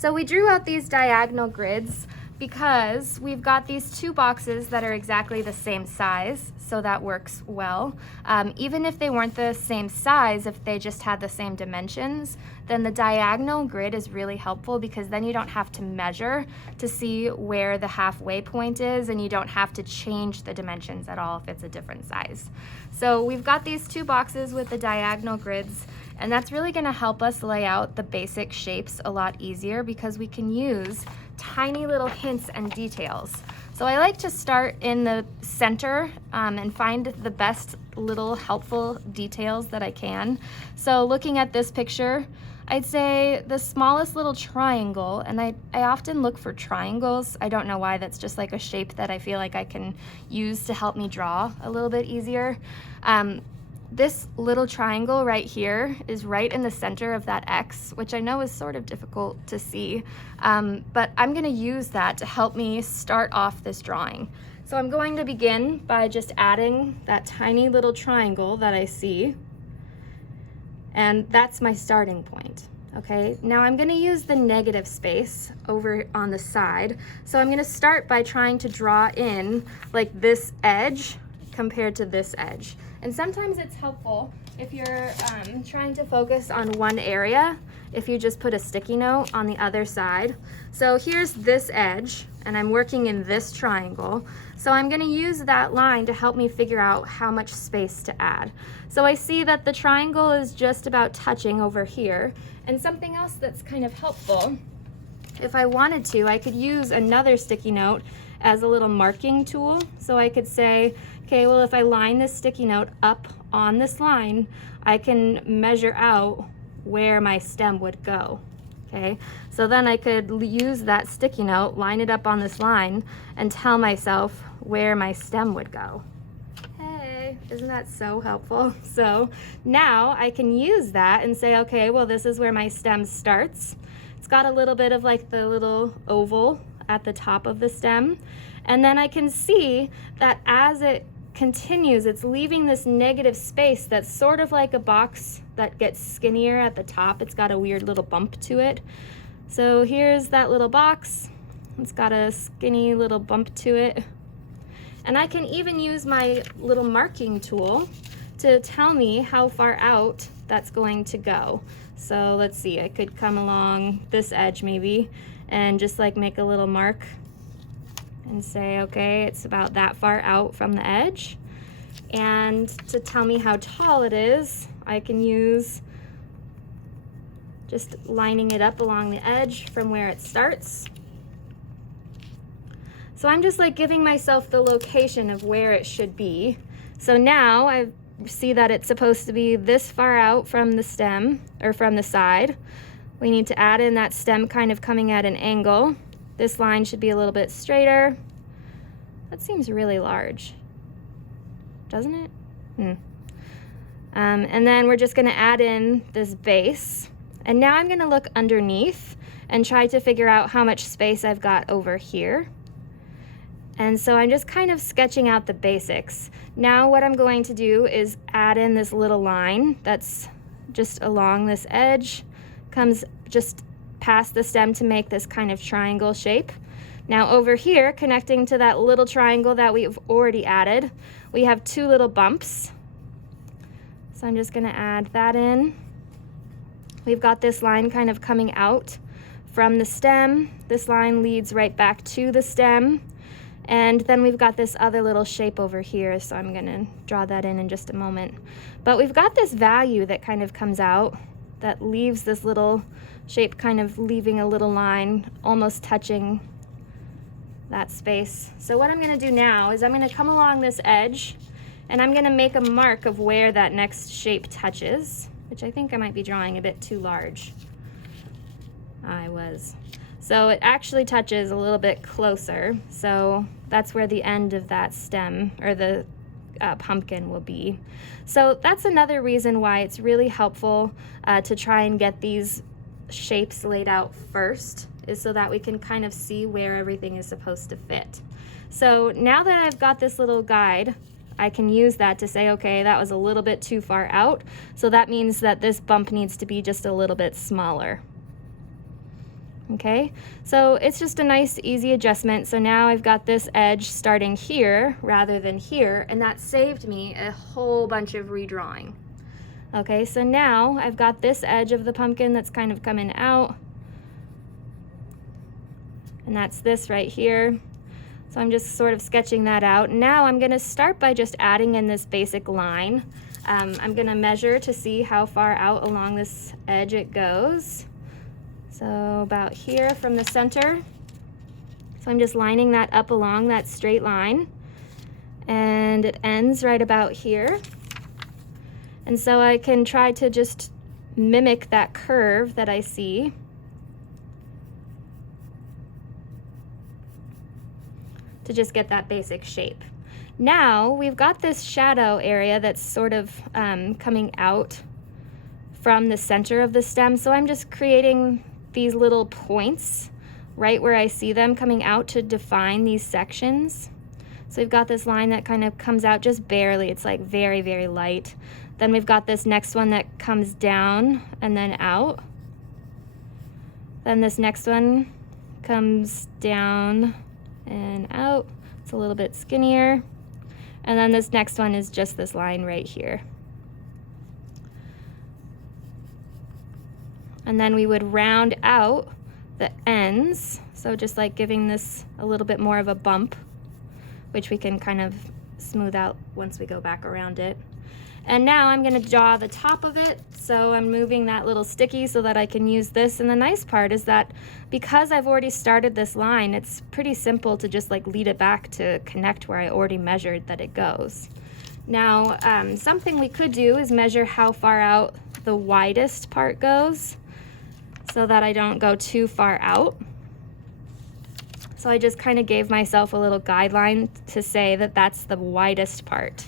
So we drew out these diagonal grids because we've got these two boxes that are exactly the same size, so that works well. Even if they weren't the same size, if they just had the same dimensions, then the diagonal grid is really helpful because then you don't have to measure to see where the halfway point is, and you don't have to change the dimensions at all if it's a different size. So we've got these two boxes with the diagonal grids, and that's really going to help us lay out the basic shapes a lot easier because we can use tiny little hints and details. So I like to start in the center and find the best little helpful details that I can. So looking at this picture, I'd say the smallest little triangle, and I often look for triangles. I don't know why, that's just like a shape that I feel like I can use to help me draw a little bit easier. This little triangle right here is right in the center of that X, which I know is sort of difficult to see, but I'm gonna use that to help me start off this drawing. So I'm going to begin by just adding that tiny little triangle that I see, and that's my starting point. Okay, now I'm gonna use the negative space over on the side. So I'm gonna start by trying to draw in like this edge compared to this edge. And sometimes it's helpful if you're trying to focus on one area, if you just put a sticky note on the other side. So here's this edge, and I'm working in this triangle. So I'm gonna use that line to help me figure out how much space to add. So I see that the triangle is just about touching over here. And something else that's kind of helpful, if I wanted to, I could use another sticky note as a little marking tool. So I could say, okay, well, if I line this sticky note up on this line, I can measure out where my stem would go. Okay, so then I could use that sticky note, line it up on this line, and tell myself where my stem would go. Hey, isn't that so helpful? So now I can use that and say, okay, well, this is where my stem starts. It's got a little bit of like the little oval at the top of the stem. And then I can see that as it continues, it's leaving this negative space that's sort of like a box that gets skinnier at the top. It's got a weird little bump to it. So here's that little box. It's got a skinny little bump to it. And I can even use my little marking tool to tell me how far out that's going to go. So let's see, I could come along this edge maybe and just like make a little mark and say, okay, it's about that far out from the edge. And to tell me how tall it is, I can use just lining it up along the edge from where it starts. So I'm just like giving myself the location of where it should be. So now I see that it's supposed to be this far out from the stem, or from the side. We need to add in that stem kind of coming at an angle. This line should be a little bit straighter. That seems really large, doesn't it? And then we're just gonna add in this base. And now I'm gonna look underneath and try to figure out how much space I've got over here. And so I'm just kind of sketching out the basics. Now what I'm going to do is add in this little line that's just along this edge, comes just past the stem to make this kind of triangle shape. Now over here, connecting to that little triangle that we've already added, we have two little bumps. So I'm just gonna add that in. We've got this line kind of coming out from the stem. This line leads right back to the stem. And then we've got this other little shape over here, so I'm gonna draw that in just a moment. But we've got this value that kind of comes out that leaves this little shape kind of leaving a little line almost touching that space. So what I'm gonna do now is I'm gonna come along this edge and I'm gonna make a mark of where that next shape touches, which I think I might be drawing a bit too large. I was. So it actually touches a little bit closer. So that's where the end of that stem or the pumpkin will be. So that's another reason why it's really helpful to try and get these shapes laid out first, is so that we can kind of see where everything is supposed to fit. So now that I've got this little guide, I can use that to say, okay, that was a little bit too far out. So that means that this bump needs to be just a little bit smaller. Okay, so it's just a nice easy adjustment. So now I've got this edge starting here rather than here, and that saved me a whole bunch of redrawing. Okay, so now I've got this edge of the pumpkin that's kind of coming out, and that's this right here. So I'm just sort of sketching that out. Now I'm gonna start by just adding in this basic line. I'm gonna measure to see how far out along this edge it goes. So about here from the center. So I'm just lining that up along that straight line, and it ends right about here. And so I can try to just mimic that curve that I see. To just get that basic shape. Now we've got this shadow area that's sort of coming out from the center of the stem. So I'm just creating these little points right where I see them coming out to define these sections. So we've got this line that kind of comes out just barely. It's like very, very light. Then we've got this next one that comes down and then out. Then this next one comes down and out. It's a little bit skinnier. And then this next one is just this line right here. And then we would round out the ends. So just like giving this a little bit more of a bump, which we can kind of smooth out once we go back around it. And now I'm gonna draw the top of it. So I'm moving that little sticky so that I can use this. And the nice part is that because I've already started this line, it's pretty simple to just like lead it back to connect where I already measured that it goes. Now, something we could do is measure how far out the widest part goes so that I don't go too far out. So I just kind of gave myself a little guideline to say that that's the widest part.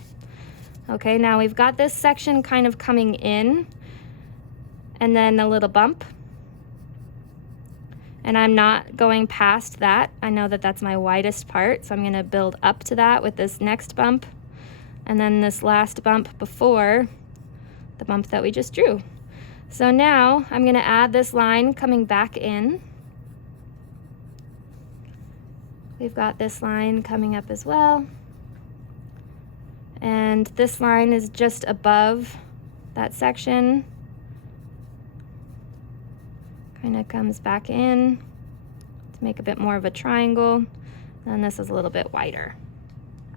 Okay, now we've got this section kind of coming in and then a little bump. And I'm not going past that. I know that that's my widest part, so I'm gonna build up to that with this next bump and then this last bump before the bump that we just drew. So now I'm gonna add this line coming back in. We've got this line coming up as well. And this line is just above that section. Kind of comes back in to make a bit more of a triangle. And this is a little bit wider.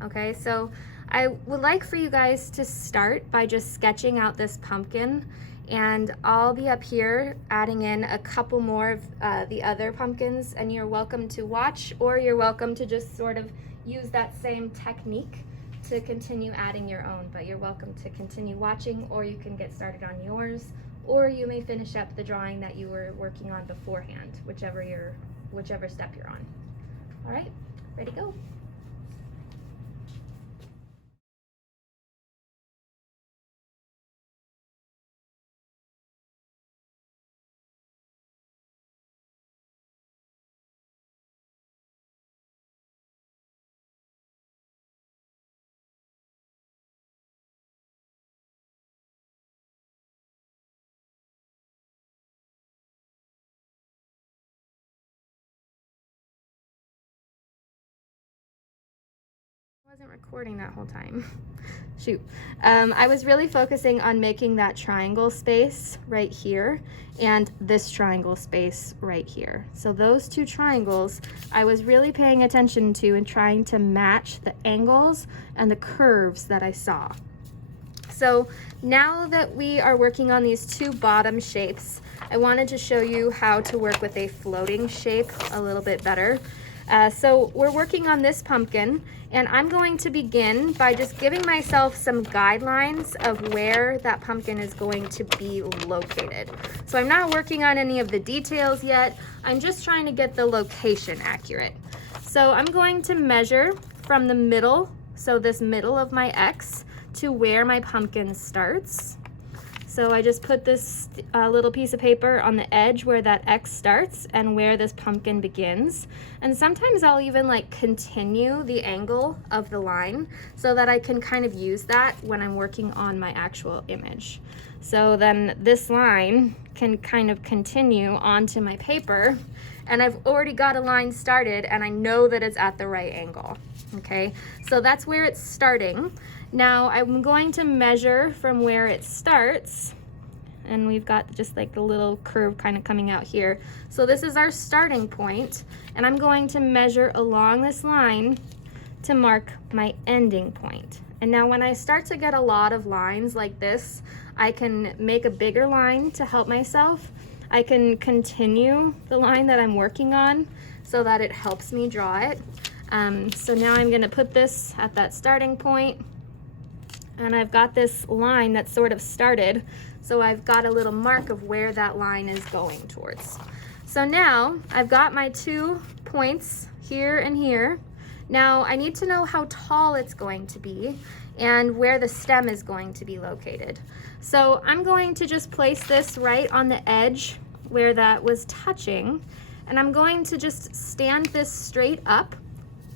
Okay, so I would like for you guys to start by just sketching out this pumpkin, and I'll be up here adding in a couple more of the other pumpkins, and you're welcome to watch, or you're welcome to just sort of use that same technique to continue adding your own. But you're welcome to continue watching, or you can get started on yours, or you may finish up the drawing that you were working on beforehand, whichever step you're on. All right, ready, go. I wasn't recording that whole time. Shoot. I was really focusing on making that triangle space right here and this triangle space right here. So those two triangles I was really paying attention to and trying to match the angles and the curves that I saw. So now that we are working on these two bottom shapes, I wanted to show you how to work with a floating shape a little bit better. So we're working on this pumpkin, and I'm going to begin by just giving myself some guidelines of where that pumpkin is going to be located. So I'm not working on any of the details yet. I'm just trying to get the location accurate. So I'm going to measure from the middle, so this middle of my X, to where my pumpkin starts. So I just put this little piece of paper on the edge where that X starts and where this pumpkin begins. And sometimes I'll even like continue the angle of the line so that I can kind of use that when I'm working on my actual image. So then this line can kind of continue onto my paper, and I've already got a line started and I know that it's at the right angle. Okay, so that's where it's starting. Now I'm going to measure from where it starts, and we've got just like the little curve kind of coming out here. So this is our starting point, and I'm going to measure along this line to mark my ending point. And now when I start to get a lot of lines like this, I can make a bigger line to help myself. I can continue the line that I'm working on so that it helps me draw it. So now I'm gonna put this at that starting point, and I've got this line that's sort of started, so I've got a little mark of where that line is going towards. So now I've got my 2 points here and here. Now I need to know how tall it's going to be and where the stem is going to be located. So I'm going to just place this right on the edge where that was touching, and I'm going to just stand this straight up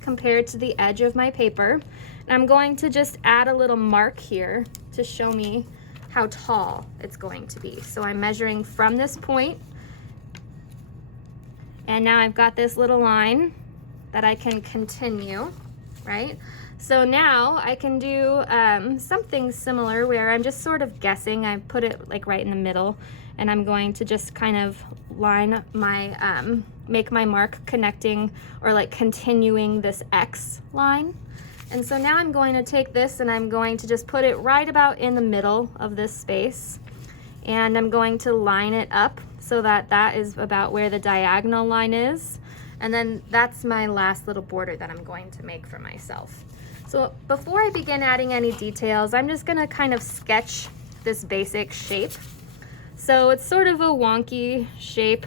compared to the edge of my paper. And I'm going to just add a little mark here to show me how tall it's going to be. So I'm measuring from this point, and now I've got this little line that I can continue, right? So now I can do something similar where I'm just sort of guessing. I put it like right in the middle, and I'm going to just kind of line my, make my mark connecting or like continuing this X line. And so now I'm going to take this and I'm going to just put it right about in the middle of this space. And I'm going to line it up so that that is about where the diagonal line is. And then that's my last little border that I'm going to make for myself. So before I begin adding any details, I'm just gonna kind of sketch this basic shape. So it's sort of a wonky shape,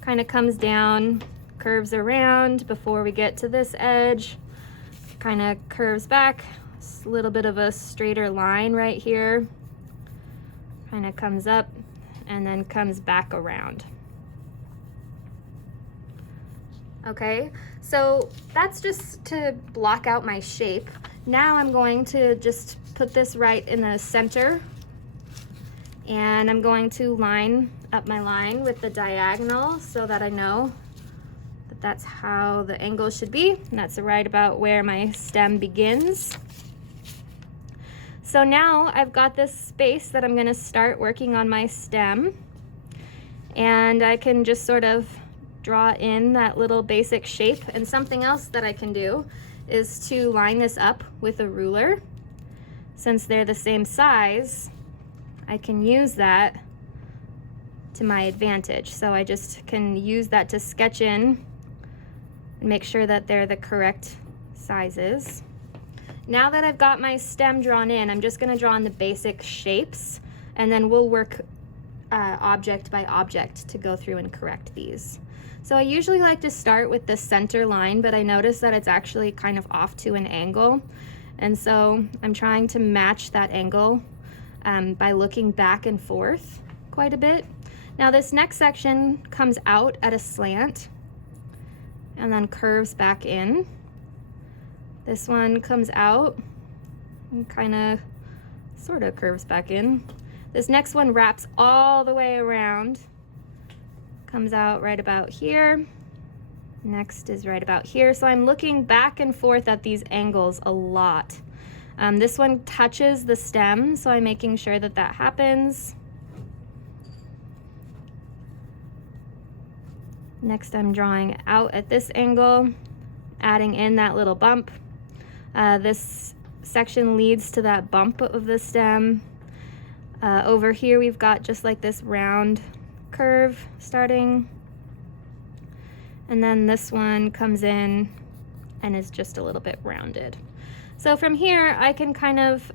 kind of comes down, curves around before we get to this edge, kind of curves back, it's a little bit of a straighter line right here, kind of comes up and then comes back around. Okay, so that's just to block out my shape. Now I'm going to just put this right in the center, and I'm going to line up my line with the diagonal so that I know that that's how the angle should be, and that's right about where my stem begins. So now I've got this space that I'm going to start working on my stem, and I can just sort of draw in that little basic shape. And something else that I can do is to line this up with a ruler. Since they're the same size, I can use that to my advantage. So I just can use that to sketch in and make sure that they're the correct sizes. Now that I've got my stem drawn in, I'm just going to draw in the basic shapes, and then we'll work object by object to go through and correct these. So I usually like to start with the center line, but I notice that it's actually kind of off to an angle. And so I'm trying to match that angle by looking back and forth quite a bit. Now this next section comes out at a slant and then curves back in. This one comes out and kind of sort of curves back in. This next one wraps all the way around, comes out right about here. Next is right about here. So I'm looking back and forth at these angles a lot. This one touches the stem, so I'm making sure that that happens. Next I'm drawing out at this angle, adding in that little bump. This section leads to that bump of the stem. Over here we've got just like this round curve starting, and then this one comes in and is just a little bit rounded. So from here I can kind of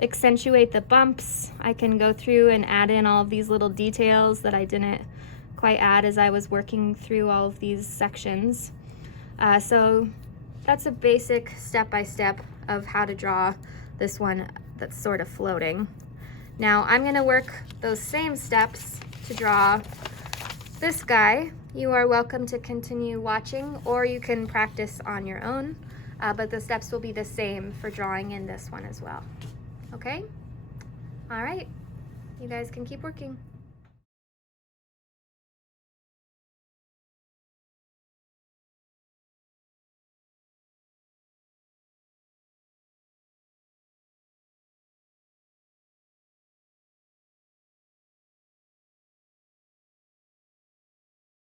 accentuate the bumps. I can go through and add in all of these little details that I didn't quite add as I was working through all of these sections. So that's a basic step-by-step of how to draw this one that's sort of floating. Now I'm gonna work those same steps to draw this guy. You are welcome to continue watching, or you can practice on your own, but the steps will be the same for drawing in this one as well. Okay? All right, you guys can keep working.